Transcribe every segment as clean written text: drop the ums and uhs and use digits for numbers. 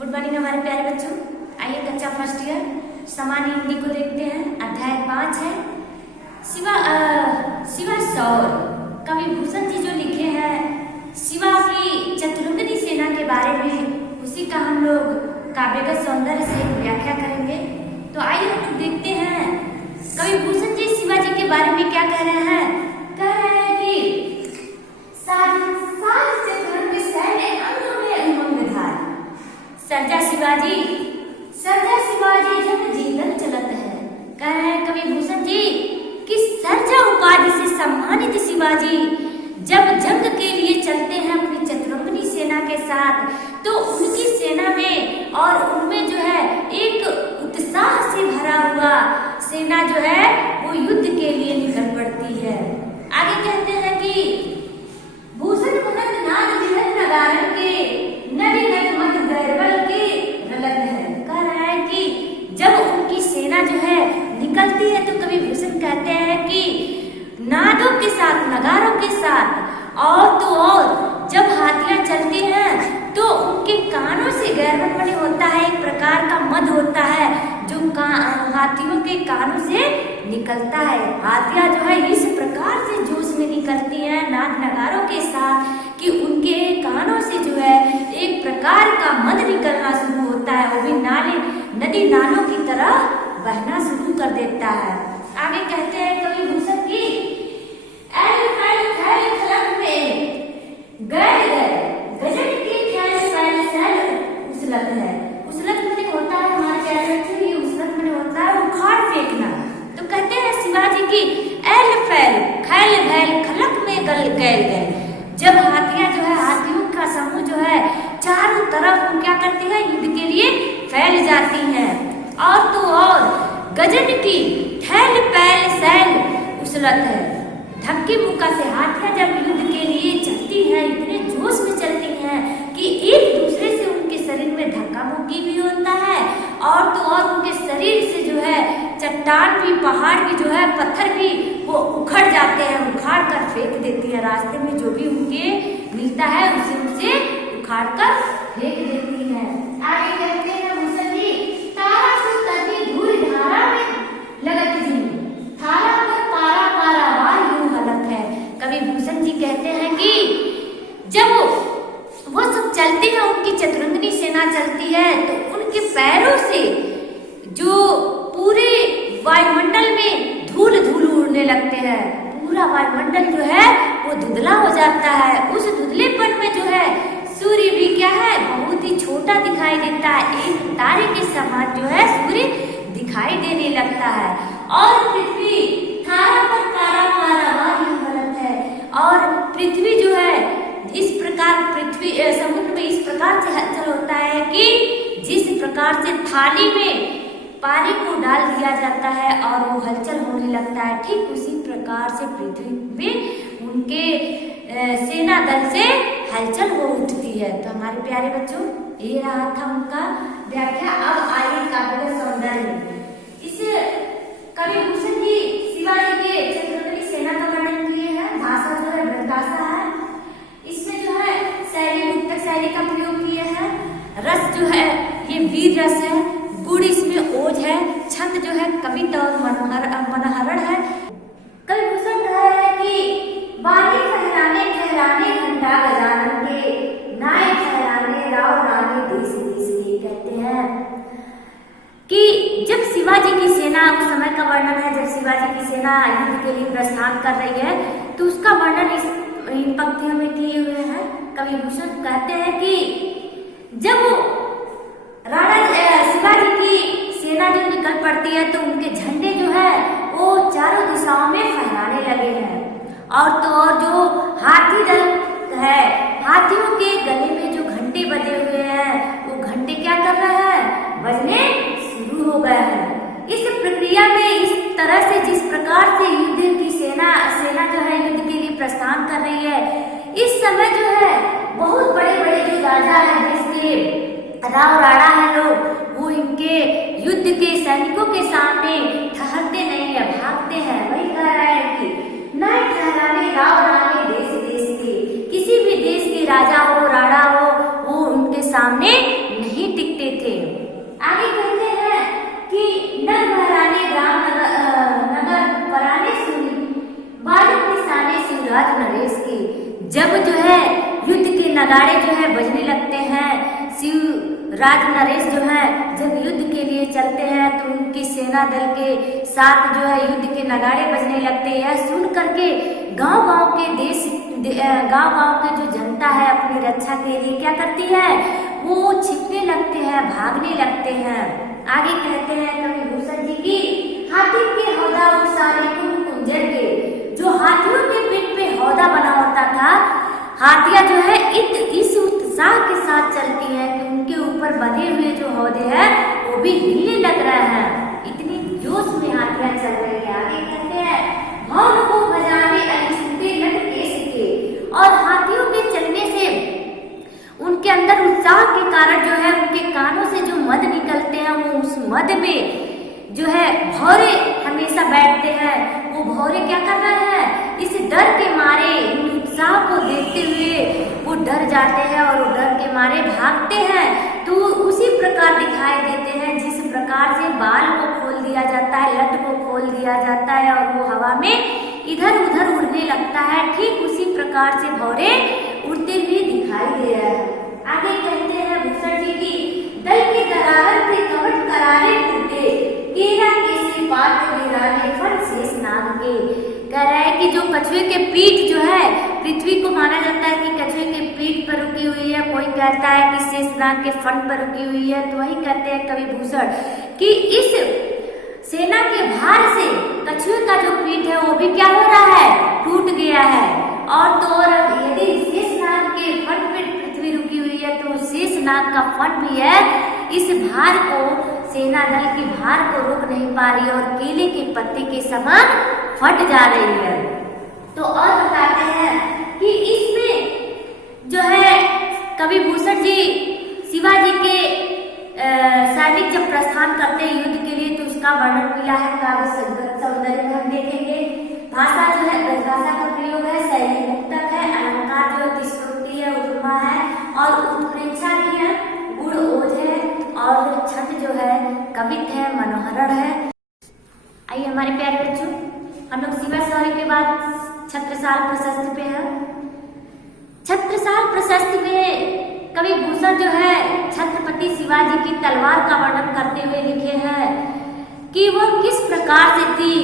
Good morning हमारे प्यारे बच्चों। आइए कक्षा फर्स्ट ईयर सामान्य हिंदी को देखते हैं। अध्याय 5 है शिवा सौर। कवि भूषण जी जो लिखे हैं शिवा की चतुरंगिनी सेना के बारे में, उसी का हम लोग काव्यगत सौंदर्य से व्याख्या करेंगे। तो आइए हम लोग देखते हैं कवि भूषण जी शिवाजी के बारे में क्या कह रहे हैं। कह रहे हैं कि सर्जा शिवाजी जब जीतन चलत है। कह रहे हैं कवि भूषण जी कि सर्जा उपाधि से सम्मानित शिवाजी जब जंग के लिए चलते हैं अपनी चतुरंगिनी सेना के साथ, तो उनकी सेना में और उनमें जो है एक उत्साह से भरा हुआ सेना जो है वो युद्ध के लिए निकल पड़ती है। आगे कहते हैं कि भूषण भगत नाद विहत नगारन के नदिगत मत गैरबल के रलत है। कह रहा है कि जब उनकी सेना जो है निकलती है तो कवि भूषण कहते हैं कि नादों के साथ, नगारों के साथ, और तो और जब हाथियां चलती हैं तो उनके कानों से गैरबल बने होता है, एक प्रकार का मद होता है जो हाथियों के कानों से निकलता है। हाथियां जो है इस प्रकार से जोश में निकलती हैं नाद नगारों के साथ कि उनके कानों से जो है एक प्रकार का मद निकलना शुरू होता है, वो भी नाले नदी नालों की तरह बहना शुरू कर देता है। आगे कहते हैं कवि भूषण की उसलत है। उसलत मैंने होता है हमारे प्यारे बच्चों, ये उसलत मैंने होता है उखाड़ फेंकना। तो कहते हैं शिवाजी की एल फैल खैल भैल खलक में गल गैल गए। जब हाथियां जो है, हाथियों का समूह जो है चारों तरफ वो क्या करती है, युद्ध के लिए फैल जाती हैं। और तो और गजन की ठैल पैल सैल उसलत है। धक्के मुक्का से हाथियां जब युद्ध के लिए चलती हैं, इतने जोश में चलती हैं कि एक दूसरे से उनके शरीर में धक्का मुक्की भी होता है, और तो और उनके शरीर से जो है चट्टान भी, पहाड़ भी जो है, पत्थर भी वो उखड़ जाते हैं, उखाड़ कर फेंक देती है। रास्ते में जो भी उनके मिलता है उसे उखाड़ कर फेंक देती है। आगे कहते हैं भूषण जी तारा को तटी धूल धारा में लगत जी थारा पर पारा पारा वार यूं हलक है। कवि भूषण जी कहते हैं कि जब वो सब चलती है, उनकी चतुरंगिनी सेना चलती है, तो उनके पैरों से जो पूरे वायुमंडल में धूल धूल उड़ने लगते हैं। पूरा वायुमंडल जो है वो धुंधला हो जाता है। उस धुंधलेपन में जो है सूर्य भी क्या है, बहुत ही छोटा दिखाई देता है। एक तारे के समान जो है सूर्य दिखाई देने लगता है। और पृथ्वी थारा पर कारा पारा वार यूं हलत है। और पृथ्वी जो है इस प्रकार, पृथ्वी समुद्र में इस प्रकार से हलचल होता है कि जिस प्रकार से थाली में पानी को डाल दिया जाता है और वो हलचल होने लगता है, ठीक उसी प्रकार से पृथ्वी में उनके सेना दल से हलचल हो उठती है। तो हमारे प्यारे बच्चों, ये रहा था उनका व्याख्या। अब आइए काव्यगत सौंदर्य। इस कवि भूषण जी शिवाजी के चतुरंगिनी सेना का वर्णन किए हैं। भाषा जो है ब्रजभाषा है। इसमें जो है शैली, मुक्तक शैली का प्रयोग किए हैं। रस जो है ये वीर रस है। गुण इसमें ओज है। छंद जो है कविता और मनहरण है। कवि भूषण कह रहे हैं कि बानी फहराने ठहराने घंटा गजानन के नाय ठहराने राव रानी देश देश के। कहते हैं कि जब शिवाजी की सेना, उस समय का वर्णन है जब शिवाजी की सेना युद्ध के लिए प्रस्थान कर रही है, तो उसका वर्णन इन पंक्तियों में किए हुए हैं। कवि भूषण कहते हैं कि जब शिवाजी की सेना जब निकल पड़ती है तो उनके झंडे जो है वो चारों दिशाओं में फहराने लगे हैं। और तो और जो हाथी दल है, हाथियों के गले में जो घंटे बजे हुए हैं, वो घंटे क्या कर रहे हैं, बजने शुरू हो गए हैं। इस प्रक्रिया में इस तरह से, जिस प्रकार से युद्ध की सेना जो है युद्ध के लिए प्रस्थान कर रही है, इस समय जो है बहुत बड़े बड़े जो राजा है, देश के राव राणा है लोग, वो इनके युद्ध के सैनिकों के सामने ठहरते नहीं है, भागते हैं। वही कह रहा है कि न ठहराने राव रानी देश देश के, किसी भी देश के राजा हो, राणा हो, वो उनके सामने नहीं टिकते नगाड़े जो है बजने लगते हैं। शिवराज नरेश जो है जब युद्ध के लिए चलते हैं तो उनकी सेना दल के साथ जो है युद्ध के नगाड़े बजने लगते हैं। यह सुन करके गांव-गांव के जो जनता है अपनी रक्षा के लिए क्या करती है, वो छिपने लगते हैं, भागने लगते हैं। आगे कहते हैं कवि भूषण जी की हाथी के हौदा उसारे कुंजर के, जो हाथियों के पीठ पे हौदा बना होता था, हाथियां जो है इस उत्साह के साथ चलती हैं कि उनके ऊपर बने हुए जो हौदे हैं वो भी हिलने लग रहे हैं, इतनी जोश में हाथियां चल रही है। आगे कहते हैं मौन को बजावे अनछूते लट केस के, और हाथियों के चलने से उनके अंदर उत्साह के कारण जो है उनके कानों से जो मद निकलते हैं वो उस मद में जो है भौरे हमेशा बैठते हैं। वो भौरे क्या कर रहे हैं, इस डर के मारे उत्साह को देखते हुए वो डर जाते हैं और वो डर के मारे भागते हैं। तो उसी प्रकार दिखाई देते हैं जिस प्रकार से बाल को खोल दिया जाता है, लट को खोल दिया जाता है और वो हवा में इधर उधर उड़ने लगता है, ठीक उसी प्रकार से भौरे उड़ते हुए दिखाई दे रहे हैं। आगे कहते हैं भूषण जी की दल के दरारत से कवट करारे टूटे, केरा केसे पात निराले फल शेष नाग के। कह रहा है कि जो कछुए के पीठ जो है, पृथ्वी को माना जाता है कि कछुए के पीठ पर रुकी हुई है, कोई कहता है कि शेषनाग के फन पर रुकी हुई है। तो वही कहते हैं कवि भूषण कि इस सेना के भार से कछुए का जो पीठ है वो भी क्या हो रहा है, टूट गया है। और तो और यदि शेषनाग के फन पर पृथ्वी रुकी हुई है तो शेषनाग का फन भी है, इस भार को सेना दल के भार को रोक नहीं पा रही और केले के पत्ते के समान फट जा रही है। तो और बताते हैं कि इसमें जो है कवि भूषण जी शिवाजी के सैनिक जब प्रस्थान करते हैं युद्ध के लिए तो उसका वर्णन मिला है काव्य सौंदर्य में हम देखेंगे। भाषा जो है भाषा का प्रयोग है, शैली मुक्तक है, अलंकार जो है तिश्रुति है, उपमा है और उत्प्रेक्षा भी है, गुण ओज है और छठ जो है कवित है, मनोहरण है। आइए हमारे प्यारे बच्चों, हम लोग शिवा शौर्य के बाद छत्रसाल प्रशस्ति पे है। छत्रसाल प्रशस्ति में कवि भूषण जो है छत्रपति शिवाजी की तलवार का वर्णन करते हुए लिखे हैं कि वह किस प्रकार से थी,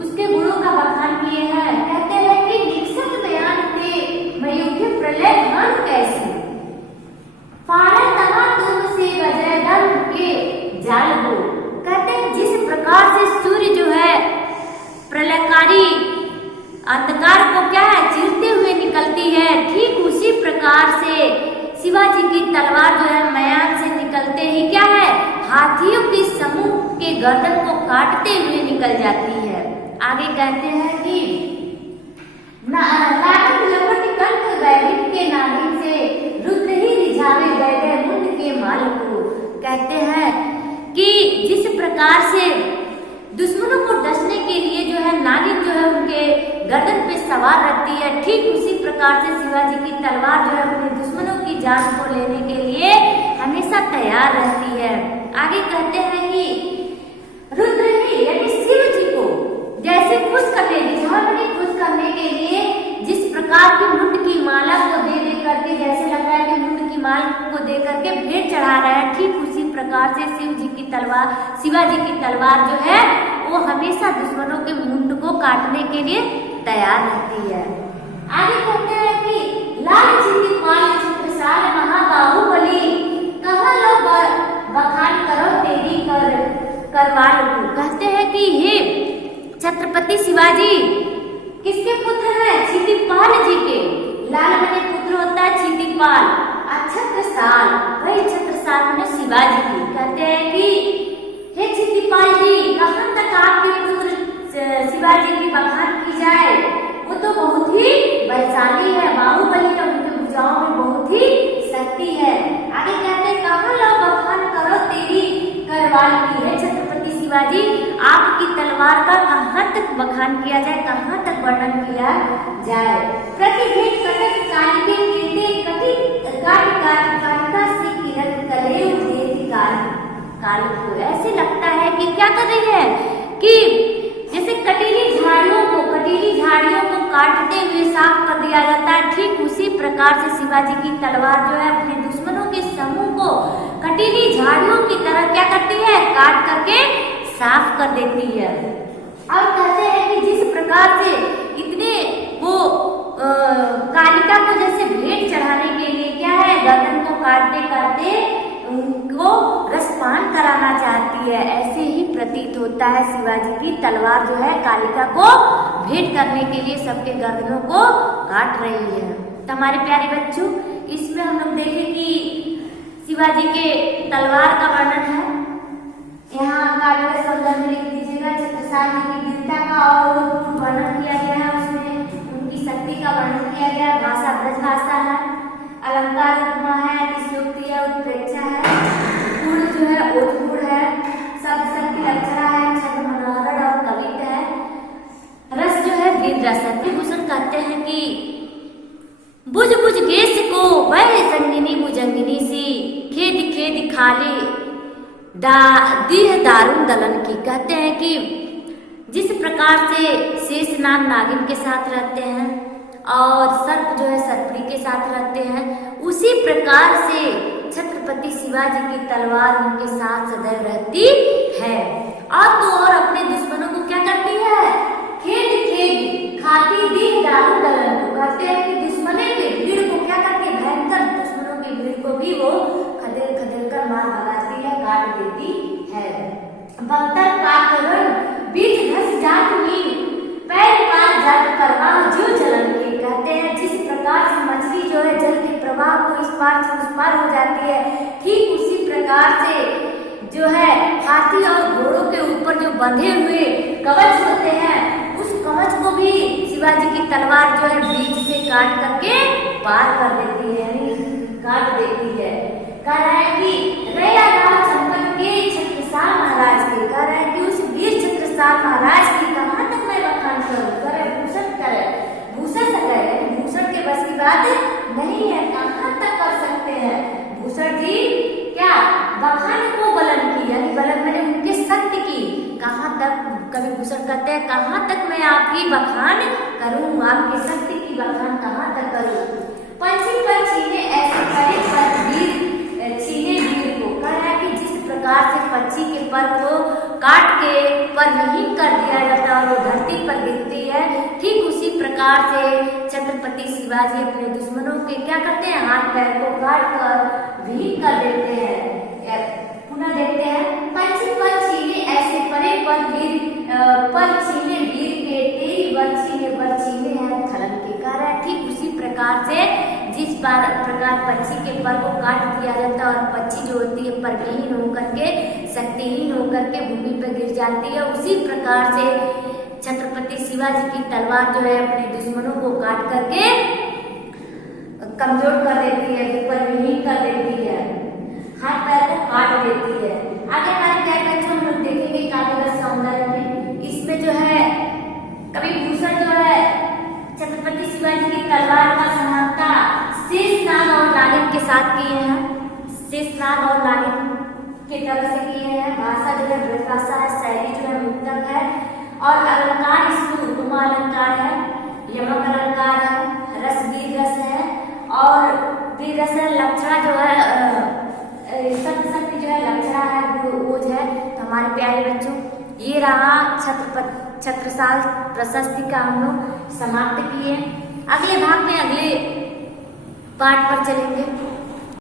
उसके गुणों का बखान किए हैं। कहते हैं कि निक्सत बयान थे मयूखे प्रलय भान कैसी, फाड़ा तहा तुम से गजय दम के जाल हो। कहते हैं जिस प्रकार से सूर्य जो है प्रलयकारी अंधकार को क्या है चीरते हुए निकलती है, ठीक उसी प्रकार से शिवाजी की तलवार जो है मयान से निकलते ही क्या है हाथियों के समूह के गर्दन को काटते हुए निकल जाती है। आगे कहते हैं कि नागन लपट कंठ वैरिक के नागिन से रुद्र ही रिझावे गए मुंड के माल को। कहते हैं कि जिस प्रकार से दुश्मनों को डसने के लिए जो है नागिन जो है उनके गर्दन पे सवार रहती है, ठीक उसी प्रकार से शिवाजी की तलवार जो है अपने दुश्मनों की जान को लेने के लिए हमेशा तैयार रहती है। आगे कहते हैं कि रुद्र ही यानी शिव जी को जैसे खुश करने खुश करने के लिए जिस प्रकार की मुंड की माला को दे करके जैसे लग रहा है कि मुंड की माला को दे करके भेंट चढ़ा रहा है, ठीक उसी प्रकार से शिव जी की तलवार शिवाजी की तलवार जो है वो हमेशा दुश्मनों के मुंड को काटने के लिए तैयार रहती है। आगे कहते हैं कि लाल चिति पाल छत्रसाल महाबाहुबली कहाँ लो बखान करो तेरी करवा लो। कहते हैं कि ये छत्रपति शिवाजी किसके पुत्र हैं, क्षितिपाल जी के। लाल बने पुत्र होता है क्षितिपाल, छत्रसाल वही छत्रसाल ने शिवाजी की। कहते हैं कि हे क्षितिपाल जी कहाँ तक आपके पुत्र शिवाजी की बखान की जाए, वो तो बहुत ही बलशाली है, बाहुबली है, उनके भुजाओं में बहुत ही शक्ति है। आगे कहते हैं कहाँ लो बखान करो तेरी करवाल की है छत्रपति शिवाजी, आपकी तलवार का कहाँ तक बखान किया जाए, कहाँ तक वर्णन किया जाए। प्रतिभेद कटक कालिके कीर्ते कटि काटिका से किरत कले उदेति काल को। ऐसे लगता है कि क्या कर रही है कि जैसे कटीली झाड़ियों को कटीली झाड़ियों को काटते हुए साफ कर दिया जाता है। ठीक उसी प्रकार से शिवाजी की तलवार जो है अपने दुश्मनों के समूह को कटीली झाड़ियों की तरह क्या करती है, काट करके साफ कर देती है। और कहते हैं कि जिस प्रकार से इतने वो कालिका को जैसे भेंट चढ़ाने के लिए क्या है, गर्दन को काटते काटते उनको रसपान कराना चाहती है, ऐसे ही प्रतीत होता है शिवाजी की तलवार जो है कालिका को भेंट करने के लिए सबके गर्दनों को काट रही है। तो हमारे प्यारे बच्चों, इसमें हम लोग देखें कि शिवाजी के तलवार का वर्णन है। यहाँ काव्य शब्द में लिख दीजिएगा छत्रसाल की वीरता का और वर्णन किया गया है, उसमें उनकी शक्ति का वर्णन किया गया है। भाषा ब्रज भाषा है, अलंकार उपमा है, तिष्योक्ति है, उत्प्रेक्षा है, गुण जो है ओजगुण है, शब्द शक्ति लक्षणा है, छंद मनोहरण और कविता है, रस जो है वीर रस है। विभूषण कहते हैं कि बुझ बुझ गेस को वह संगिनी भुजंगिनी सी खेद खेद खाले दीह दारुण दलन की। कहते हैं कि जिस प्रकार से शेषनाग नागिन के साथ रहते हैं और सर्प जो है सर्पड़ी के साथ रहते हैं, उसी प्रकार से छत्रपति शिवाजी की तलवार उनके साथ सदैव रहती है। और तो और अपने दुश्मनों को क्या करती है, खेद खेद खाती दीह दारुण दलन को। कहते हैं कि दुश्मनों के भीड़ को क्या करके, भयंकर दुश्मनों की भीड़ को भी वो खदेड़ खदेड़ कर मार भगाती है, काट देती है। बख्तर पाकरण बीच धस जात मीन पैर पार जात परवाह जो जलन के। कहते हैं जिस प्रकार से मछली जो है जल के प्रवाह को इस पार से उस पार हो जाती है, ठीक उसी प्रकार से जो है हाथी और घोड़ों के ऊपर जो बंधे हुए कवच होते हैं, उस कवच को भी शिवाजी की तलवार जो है बीच से काट करके पार कर देती है, काट देती है। कह रहा है कि रैया राव चंपक के छत्रसाल महाराज के, कह रहा है कि उस वीर छत्रसाल महाराज की कहाँ तक मैं बखान करूं, करे भूषण करे भूषण करे, भूषण के बस की बात नहीं है, कहाँ तक कर सकते हैं भूषण जी क्या बखान को बलन की, यानी बलन मैंने उनके सत्य की, कहाँ तक कभी भूषण कहते हैं कहाँ तक मैं आपकी बखान करूं, आपके सत्य की बखान कहाँ तक करूं। पंछी पर छीने ऐसे करे पर वीर छीने वीर को। कह रहा है कि जिस प्रकार से पक्षी के पर को काट के परविहीन कर दिया जाता है और वो धरती पर गिरती है, ठीक उसी प्रकार से छत्रपति शिवाजी अपने दुश्मनों के क्या करते हैं, हाथ पैर को काट कर विहीन कर देते हैं। पुनः देखते हैं, पंछी पर छीने ऐसे परे पर छीने वीर के तेरी बरछी में बरछीने हैं खलन के। कह रहा है ठीक उसी प्रकार से जिस प्रकार पक्षी के पर को काट दिया जाता है और पक्षी जो होती है परविहीन होकर के शक्तिहीन होकर के भूमि पर गिर जाती है, उसी प्रकार से छत्रपति शिवाजी की तलवार जो है अपने दुश्मनों को काट करके कमजोर कर देती है, परविहीन कर देती है, हाथ पैर को काट देती है। आगे हमारे क्या बच्चों हम लोग देखेंगे काव्य सौंदर्य में, इसमें जो है कवि भूषण जो है छत्रपति शिवाजी की तलवार का समानता शेषनाग और नागिन के साथ किए हैं, शेषनाग और नागिन के तरह से किए हैं। भाषा जो है ब्रज भाषा है, शैली जो है मुक्तक है और अलंकार इसमें उपमा अलंकार है, यमक अलंकार है, रस वीर रस है और वीर रस लक्षणा जो है शब्द शक्ति जो है लक्षणा है, ओज है। तो हमारे प्यारे बच्चों ये रहा छत्रसाल प्रशस्ति का हम लोग समाप्त किए। अगले भाग में अगले पाठ पर चलेंगे।